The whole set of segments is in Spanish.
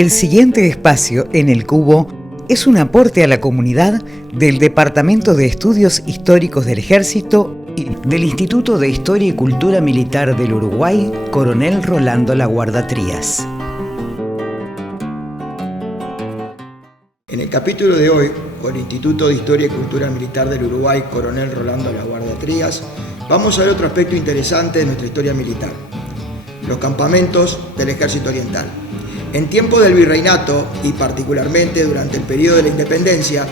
El siguiente espacio en el Cubo es un aporte a la comunidad del Departamento de Estudios Históricos del Ejército y del Instituto de Historia y Cultura Militar del Uruguay, Coronel Rolando Laguarda Trías. En el capítulo de hoy, con el Instituto de Historia y Cultura Militar del Uruguay, Coronel Rolando Laguarda Trías, vamos a ver otro aspecto interesante de nuestra historia militar: los campamentos del Ejército Oriental. En tiempos del virreinato y particularmente durante el periodo de la independencia,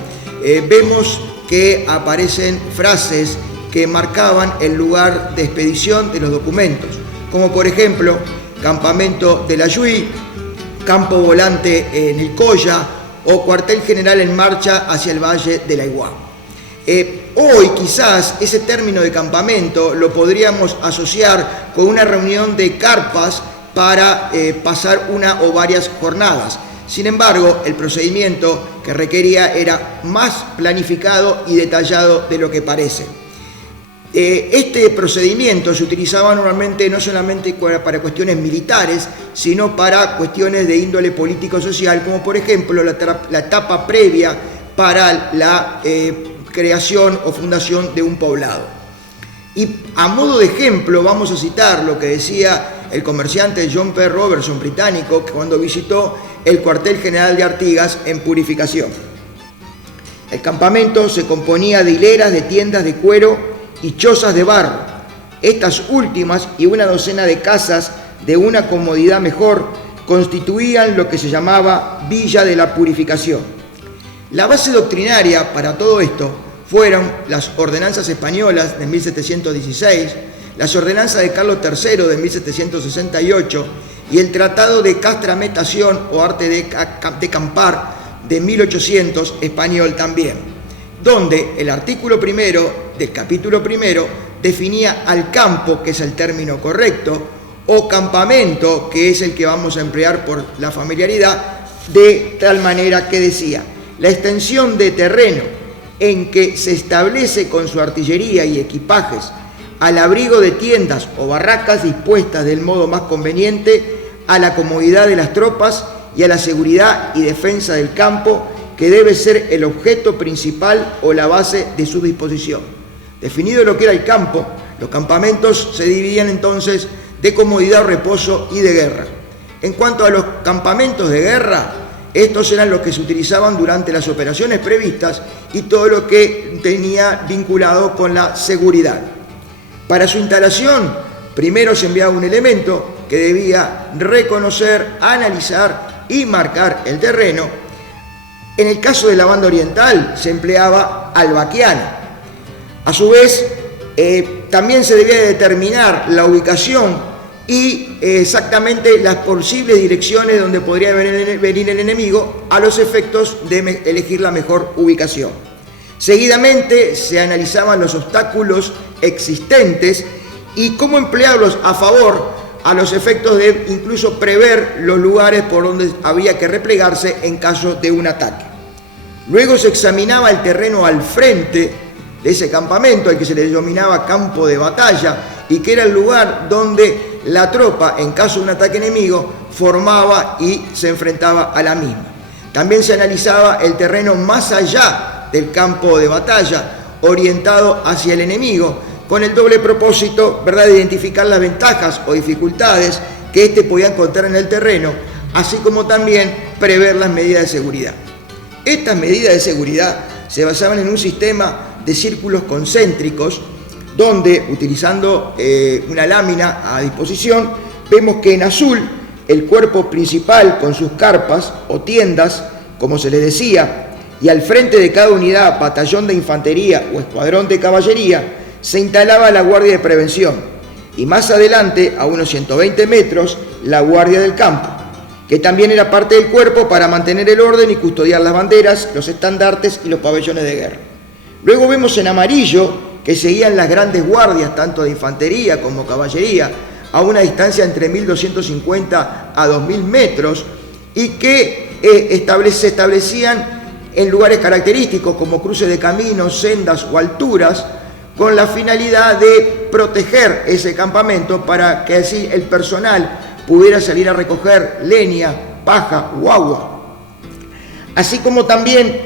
vemos que aparecen frases que marcaban el lugar de expedición de los documentos, como por ejemplo campamento de la Yui, campo volante en el Colla o cuartel general en marcha hacia el valle de la Iguá. Hoy quizás ese término de campamento lo podríamos asociar con una reunión de carpas para pasar una o varias jornadas. Sin embargo, el procedimiento que requería era más planificado y detallado de lo que parece. Este procedimiento se utilizaba normalmente no solamente para cuestiones militares, sino para cuestiones de índole político-social, como por ejemplo la etapa previa para la creación o fundación de un poblado. Y a modo de ejemplo vamos a citar lo que decía el comerciante John P. Robertson, británico, que cuando visitó el cuartel general de Artigas en Purificación. El campamento se componía de hileras de tiendas de cuero y chozas de barro. Estas últimas y una docena de casas de una comodidad mejor constituían lo que se llamaba Villa de la Purificación. La base doctrinaria para todo esto fueron las ordenanzas españolas de 1716, las ordenanzas de Carlos III de 1768 y el Tratado de Castrametación o Arte de Campar de 1800, español también, donde el artículo primero del capítulo primero definía al campo, que es el término correcto, o campamento, que es el que vamos a emplear por la familiaridad, de tal manera que decía: la extensión de terreno en que se establece con su artillería y equipajes al abrigo de tiendas o barracas dispuestas del modo más conveniente a la comodidad de las tropas y a la seguridad y defensa del campo, que debe ser el objeto principal o la base de su disposición. Definido lo que era el campo, los campamentos se dividían entonces de comodidad, reposo y de guerra. En cuanto a los campamentos de guerra, estos eran los que se utilizaban durante las operaciones previstas y todo lo que tenía vinculado con la seguridad. Para su instalación, primero se enviaba un elemento que debía reconocer, analizar y marcar el terreno. En el caso de la banda oriental se empleaba albaquiana. A su vez, también se debía determinar la ubicación y exactamente las posibles direcciones donde podría venir el enemigo a los efectos de elegir la mejor ubicación. Seguidamente se analizaban los obstáculos existentes y cómo emplearlos a favor a los efectos de incluso prever los lugares por donde había que replegarse en caso de un ataque. Luego se examinaba el terreno al frente de ese campamento, al que se le denominaba campo de batalla, y que era el lugar donde la tropa, en caso de un ataque enemigo, formaba y se enfrentaba a la misma. También se analizaba el terreno más allá del campo de batalla, orientado hacia el enemigo, con el doble propósito, ¿verdad?, de identificar las ventajas o dificultades que éste podía encontrar en el terreno, así como también prever las medidas de seguridad. Estas medidas de seguridad se basaban en un sistema de círculos concéntricos, donde, utilizando una lámina a disposición, vemos que en azul el cuerpo principal con sus carpas o tiendas, como se les decía, y al frente de cada unidad, batallón de infantería o escuadrón de caballería, se instalaba la guardia de prevención, y más adelante, a unos 120 metros, la guardia del campo, que también era parte del cuerpo para mantener el orden y custodiar las banderas, los estandartes y los pabellones de guerra. Luego vemos en amarillo que seguían las grandes guardias, tanto de infantería como caballería, a una distancia entre 1.250 a 2.000 metros, y que se establecían en lugares característicos como cruces de caminos, sendas o alturas, con la finalidad de proteger ese campamento para que así el personal pudiera salir a recoger leña paja o agua. Así como también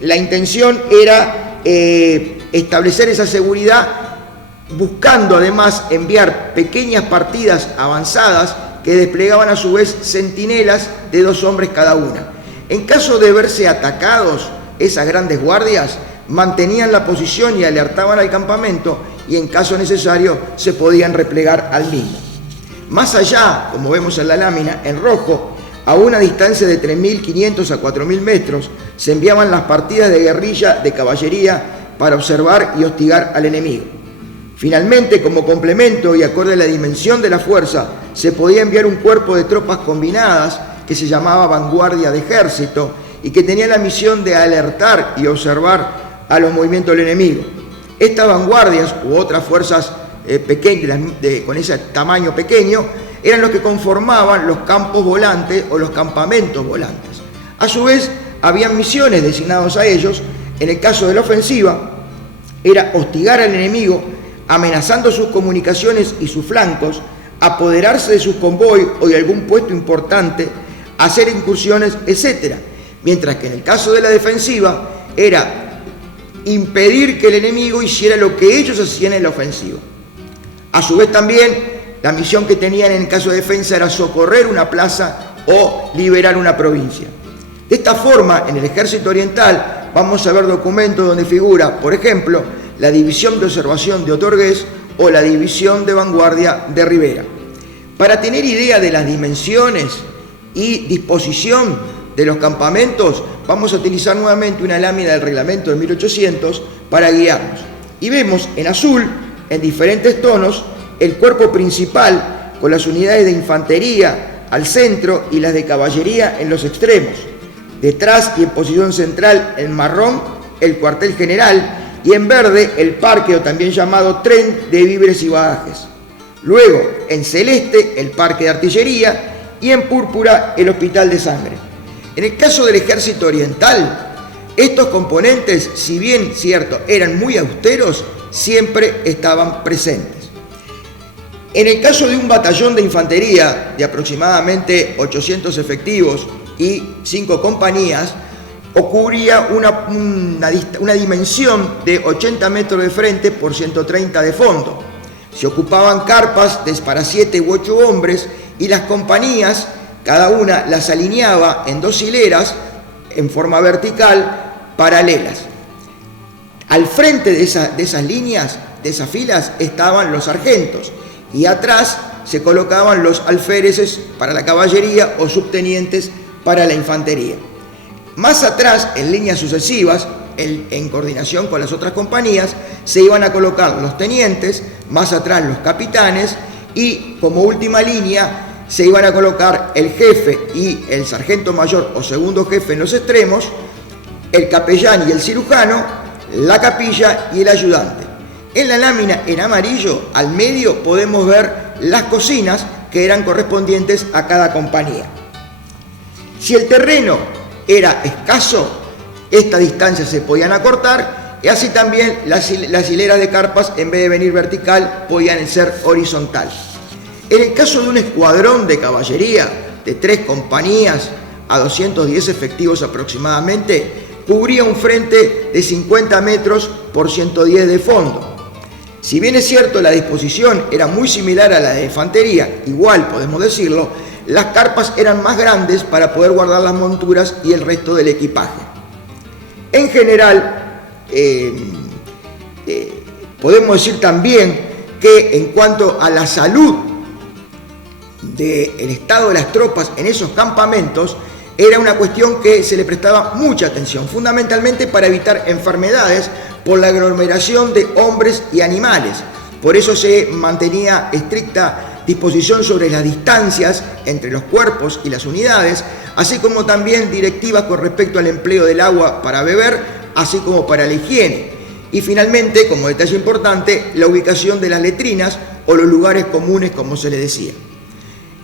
la intención era establecer esa seguridad, buscando además enviar pequeñas partidas avanzadas que desplegaban a su vez centinelas de 2 hombres cada una. En caso de verse atacados, esas grandes guardias mantenían la posición y alertaban al campamento, y en caso necesario se podían replegar al mismo. Más allá, como vemos en la lámina, en rojo, a una distancia de 3.500 a 4.000 metros, se enviaban las partidas de guerrilla de caballería para observar y hostigar al enemigo. Finalmente, como complemento y acorde a la dimensión de la fuerza, se podía enviar un cuerpo de tropas combinadas que se llamaba vanguardia de ejército y que tenía la misión de alertar y observar a los movimientos del enemigo. Estas vanguardias u otras fuerzas pequeñas, con ese tamaño pequeño, eran los que conformaban los campos volantes o los campamentos volantes. A su vez, habían misiones designadas a ellos. En el caso de la ofensiva, era hostigar al enemigo, amenazando sus comunicaciones y sus flancos, apoderarse de sus convoys o de algún puesto importante, hacer incursiones, etc. Mientras que en el caso de la defensiva, era impedir que el enemigo hiciera lo que ellos hacían en la ofensiva. A su vez también, la misión que tenían en el caso de defensa era socorrer una plaza o liberar una provincia. De esta forma, en el ejército oriental vamos a ver documentos donde figura, por ejemplo, la división de observación de Otorgués o la división de vanguardia de Rivera. Para tener idea de las dimensiones y disposición de los campamentos, vamos a utilizar nuevamente una lámina del reglamento de 1800 para guiarnos. Y vemos en azul, en diferentes tonos, el cuerpo principal con las unidades de infantería al centro y las de caballería en los extremos. Detrás y en posición central, en marrón, el cuartel general, y en verde, el parque, o también llamado tren de víveres y bagajes. Luego, en celeste, el parque de artillería, y en púrpura, el hospital de sangre. En el caso del ejército oriental, estos componentes, si bien cierto, eran muy austeros, siempre estaban presentes. En el caso de un batallón de infantería de aproximadamente 800 efectivos y 5 compañías, ocurría una dimensión de 80 metros de frente por 130 de fondo. Se ocupaban carpas para 7 u 8 hombres, y las compañías, cada una las alineaba en 2 hileras en forma vertical, paralelas. Al frente de esas líneas, de esas filas, estaban los sargentos, y atrás se colocaban los alféreces para la caballería o subtenientes para la infantería. Más atrás, en líneas sucesivas, en coordinación con las otras compañías, se iban a colocar los tenientes, más atrás los capitanes, y como última línea se iban a colocar el jefe y el sargento mayor o segundo jefe en los extremos, el capellán y el cirujano, la capilla y el ayudante. En la lámina en amarillo, al medio, podemos ver las cocinas que eran correspondientes a cada compañía. Si el terreno era escaso, estas distancias se podían acortar, y así también las hileras de carpas, en vez de venir vertical, podían ser horizontal. En el caso de un escuadrón de caballería de 3 compañías a 210 efectivos aproximadamente, cubría un frente de 50 metros por 110 de fondo. Si bien es cierto la disposición era muy similar a la de infantería, igual podemos decirlo, las carpas eran más grandes para poder guardar las monturas y el resto del equipaje. En general, podemos decir también que en cuanto a la salud del estado de las tropas en esos campamentos, era una cuestión que se le prestaba mucha atención, fundamentalmente para evitar enfermedades por la aglomeración de hombres y animales. Por eso se mantenía estricta disposición sobre las distancias entre los cuerpos y las unidades, así como también directivas con respecto al empleo del agua para beber, así como para la higiene. Y finalmente, como detalle importante, la ubicación de las letrinas o los lugares comunes, como se le decía.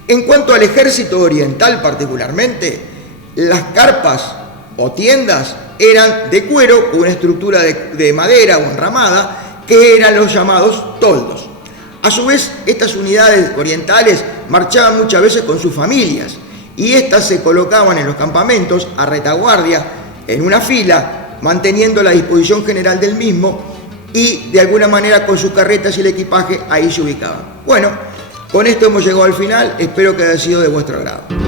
En cuanto al ejército oriental particularmente, las carpas o tiendas eran de cuero con una estructura de madera o enramada, que eran los llamados toldos. A su vez, estas unidades orientales marchaban muchas veces con sus familias, y estas se colocaban en los campamentos a retaguardia en una fila, manteniendo la disposición general del mismo y de alguna manera con sus carretas y el equipaje ahí se ubicaban. Bueno, con esto hemos llegado al final, espero que haya sido de vuestro agrado.